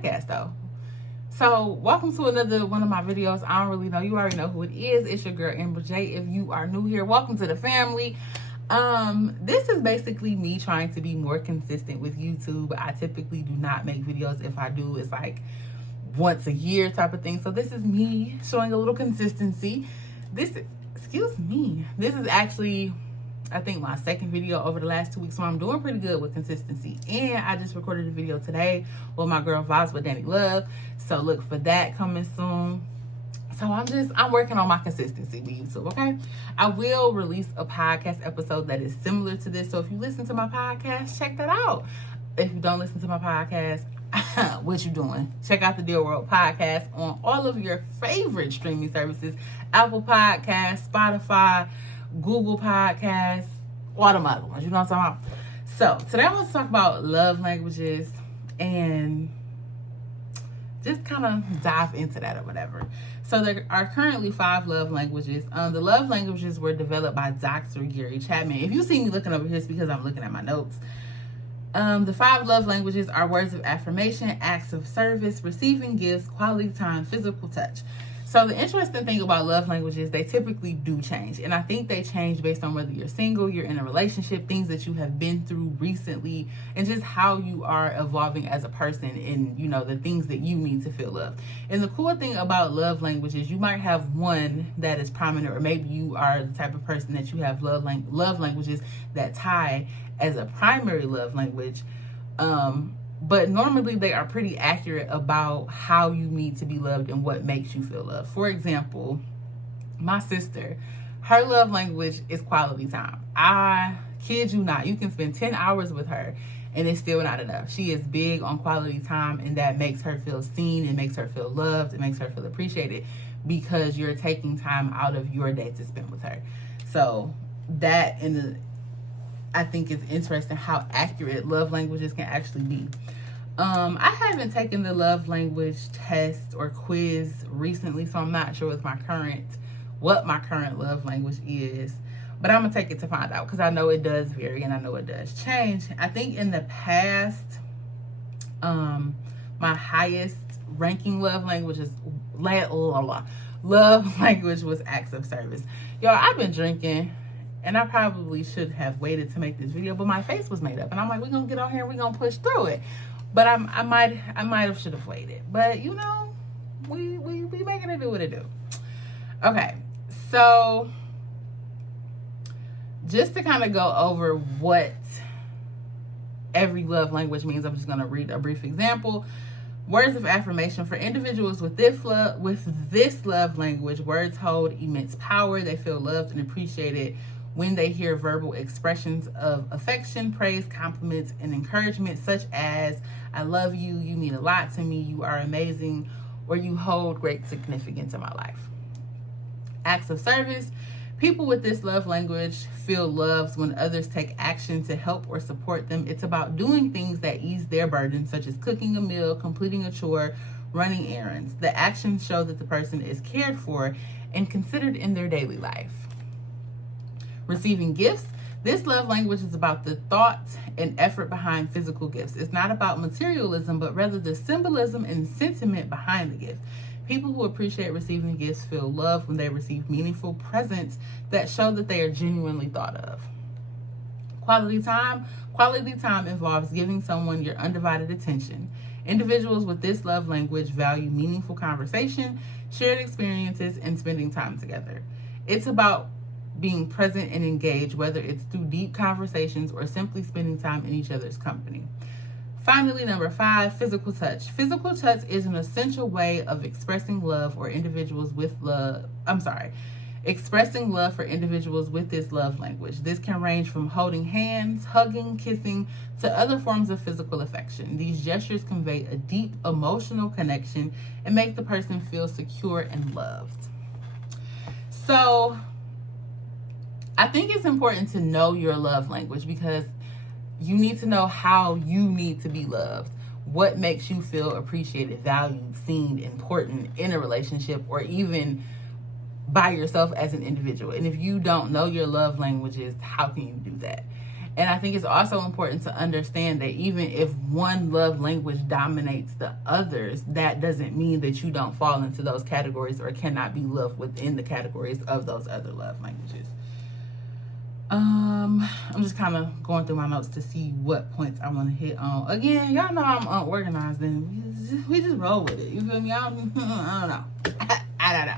podcast though. So welcome to another one of my videos. I don't really know. You already know who it is. It's your girl Amber J. If you are new here, welcome to the family. This is basically me trying to be more consistent with YouTube. I typically do not make videos. If I do, it's like once a year type of thing. So this is me showing a little consistency. This is actually, I think, my second video over the last 2 weeks, so I'm doing pretty good with consistency. And I just recorded a video today with my girl Vibes with Danny Love, so look for that coming soon. So I'm working on my consistency with YouTube, okay? I will release a podcast episode that is similar to this, so if you listen to my podcast, check that out. If you don't listen to my podcast, what you doing? Check out the Dear World podcast on all of your favorite streaming services: Apple Podcasts, Spotify, Google Podcasts, all them other ones. You know what I'm talking about? So today I want to talk about love languages and just kind of dive into that or whatever. So there are currently 5 love languages. The love languages were developed by Dr. Gary Chapman. If you see me looking over here, it's because I'm looking at my notes. The 5 love languages are words of affirmation, acts of service, receiving gifts, quality time, physical touch. So the interesting thing about love languages, they typically do change. And I think they change based on whether you're single, you're in a relationship, things that you have been through recently, and just how you are evolving as a person and, you know, the things that you need to feel loved. And the cool thing about love languages, you might have one that is prominent, or maybe you are the type of person that you have love languages that tie as a primary love language. But normally they are pretty accurate about how you need to be loved and what makes you feel loved. For example, my sister, her love language is quality time. I kid you not, you can spend 10 hours with her and it's still not enough. She is big on quality time, and that makes her feel seen, it makes her feel loved, it makes her feel appreciated because you're taking time out of your day to spend with her. So that I think it's interesting how accurate love languages can actually be. I haven't taken the love language test or quiz recently, so I'm not sure what my current love language is, but I'm gonna take it to find out because I know it does vary and I know it does change. I think in the past, my highest ranking love language was acts of service. Y'all, I've been drinking, and I probably should have waited to make this video, but my face was made up, and I'm like, we're gonna get on here and we're gonna push through it. But I might have should have waited. But you know, we making it do what it do. Okay, so just to kind of go over what every love language means, I'm just gonna read a brief example. Words of affirmation. For individuals with this love language, words hold immense power. They feel loved and appreciated when they hear verbal expressions of affection, praise, compliments, and encouragement, such as, I love you, you mean a lot to me, you are amazing, or you hold great significance in my life. Acts of service. People with this love language feel loved when others take action to help or support them. It's about doing things that ease their burden, such as cooking a meal, completing a chore, running errands. The actions show that the person is cared for and considered in their daily life. Receiving gifts. This love language is about the thought and effort behind physical gifts. It's not about materialism, but rather the symbolism and sentiment behind the gift. People who appreciate receiving gifts feel loved when they receive meaningful presents that show that they are genuinely thought of. Quality time. Quality time involves giving someone your undivided attention. Individuals with this love language value meaningful conversation, shared experiences, and spending time together. It's about being present and engaged, whether it's through deep conversations or simply spending time in each other's company. Finally, number 5, physical touch. Physical touch is an essential way of expressing love for individuals with this love language. This can range from holding hands, hugging, kissing, to other forms of physical affection. These gestures convey a deep emotional connection and make the person feel secure and loved. So I think it's important to know your love language because you need to know how you need to be loved. What makes you feel appreciated, valued, seen, important in a relationship, or even by yourself as an individual. And if you don't know your love languages, how can you do that? And I think it's also important to understand that even if one love language dominates the others, that doesn't mean that you don't fall into those categories or cannot be loved within the categories of those other love languages. I'm just kind of going through my notes to see what points I want to hit on. Again, y'all know I'm unorganized, and we just roll with it. You feel me? I don't know. I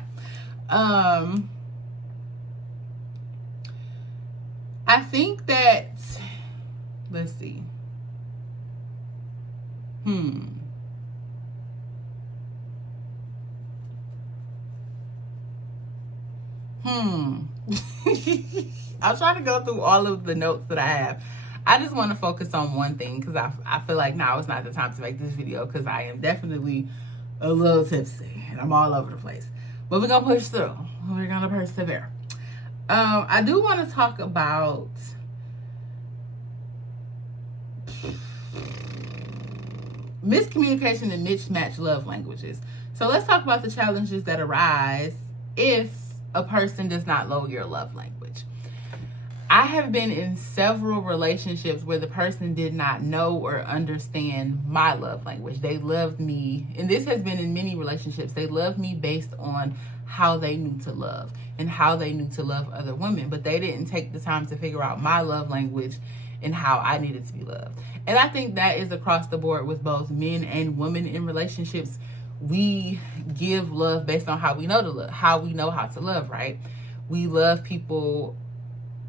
don't know. I think that, let's see. I'll try to go through all of the notes that I have. I just want to focus on one thing because I feel like now is not the time to make this video because I am definitely a little tipsy and I'm all over the place. But we're going to push through. We're going to persevere. I do want to talk about miscommunication and mismatched love languages. So let's talk about the challenges that arise if a person does not know your love language. I have been in several relationships where the person did not know or understand my love language. They loved me, and this has been in many relationships, they loved me based on how they knew to love and how they knew to love other women, but they didn't take the time to figure out my love language and how I needed to be loved. And I think that is across the board with both men and women in relationships. We give love based on how we know to love, how we know how to love, right? We love people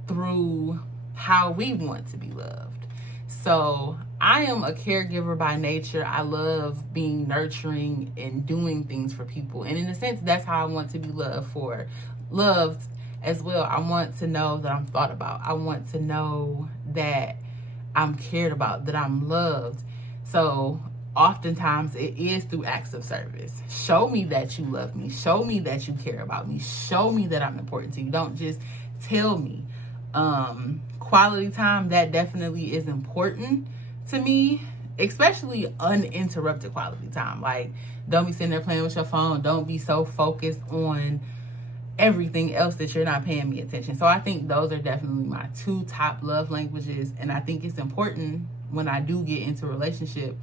through how we want to be loved. So I am a caregiver by nature. I love being nurturing and doing things for people. And in a sense, that's how I want to be loved as well. I want to know that I'm thought about. I want to know that I'm cared about, that I'm loved. So oftentimes it is through acts of service. Show me that you love me. Show me that you care about me. Show me that I'm important to you. Don't just tell me. Quality time, that definitely is important to me, especially uninterrupted quality time. Like, don't be sitting there playing with your phone. Don't be so focused on everything else that you're not paying me attention. So I think those are definitely my two top love languages. And I think it's important when I do get into a relationship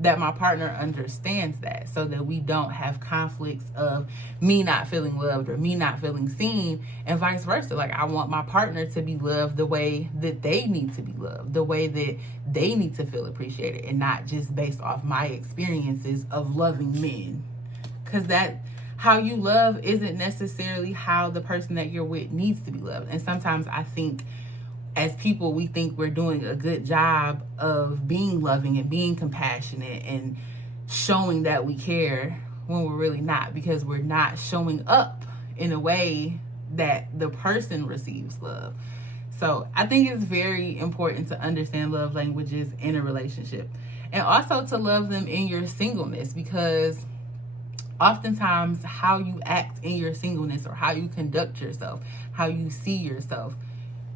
that my partner understands that, so that we don't have conflicts of me not feeling loved or me not feeling seen, and vice versa. Like, I want my partner to be loved the way that they need to be loved, the way that they need to feel appreciated, and not just based off my experiences of loving men. Because that, how you love isn't necessarily how the person that you're with needs to be loved. And sometimes I think as people, we think we're doing a good job of being loving and being compassionate and showing that we care when we're really not, because we're not showing up in a way that the person receives love. So I think it's very important to understand love languages in a relationship, and also to love them in your singleness, because oftentimes how you act in your singleness or how you conduct yourself, how you see yourself,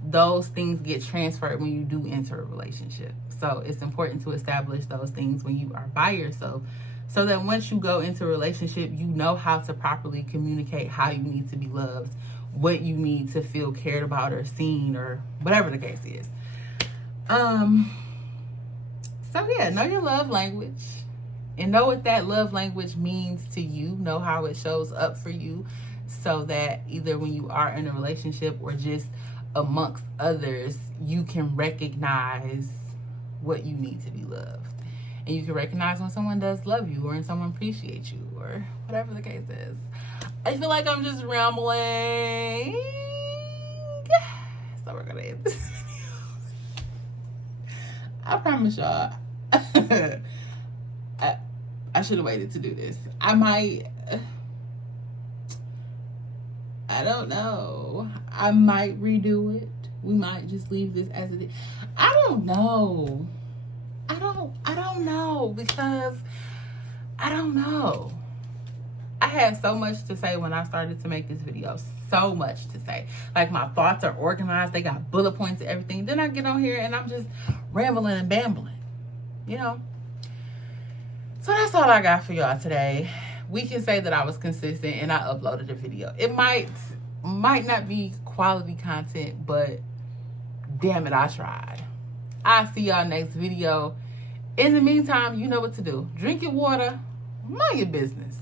those things get transferred when you do enter a relationship. So it's important to establish those things when you are by yourself, so that once you go into a relationship, you know how to properly communicate how you need to be loved, what you need to feel cared about or seen, or whatever the case is. So yeah, know your love language and know what that love language means to you. Know how it shows up for you, so that either when you are in a relationship or just amongst others, you can recognize what you need to be loved, and you can recognize when someone does love you or when someone appreciates you, or whatever the case is. I feel like I'm just rambling, so we're gonna end this video. I promise y'all I should have waited to do this. I don't know. I might redo it. We might just leave this as it is. I don't know. I don't know, because I don't know. I had so much to say when I started to make this video. So much to say. Like, my thoughts are organized. They got bullet points and everything. Then I get on here and I'm just rambling and bambling. You know? So that's all I got for y'all today. We can say that I was consistent and I uploaded a video. It might not be quality content, but damn it, I tried. I'll see y'all next video. In the meantime, you know what to do. Drink your water, mind your business.